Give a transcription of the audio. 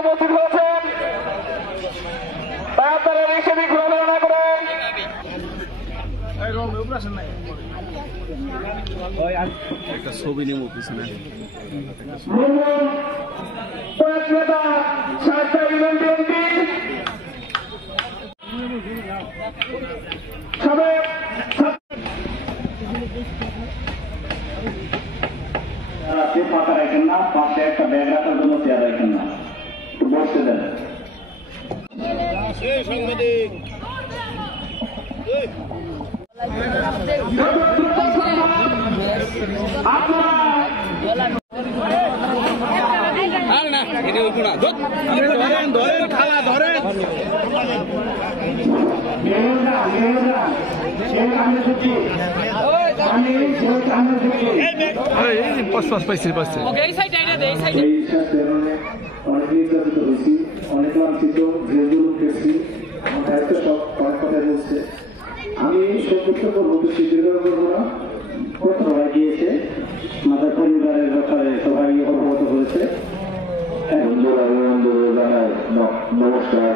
উপস্থিত হয়েছেন, তাই আপনারা রিক্সাটি ঘোরাফেরা না করেন। একটা ছবি নেব পিছনে। কয়েক নেতা সাতটা ইউনিয়ন বিএনপি সাবেক ফাঁকা রাখেন না, পাশে একটা ব্যাগ রাখার জন্য চেয়ার রাখেন না, একটু বসতে দেন। অনেক লাঞ্ছিত, যেগুলো খেয়েছি, আমার দায়িত্ব সব অনেক কথা বলছে। আমি সন্তুষ্ট করবো, বেশি দীর্ঘ করবো না। কোথাও গিয়েছে আমাদের পরিবারের ব্যাপারে সবাই অবগত হয়েছে। নমস্কার।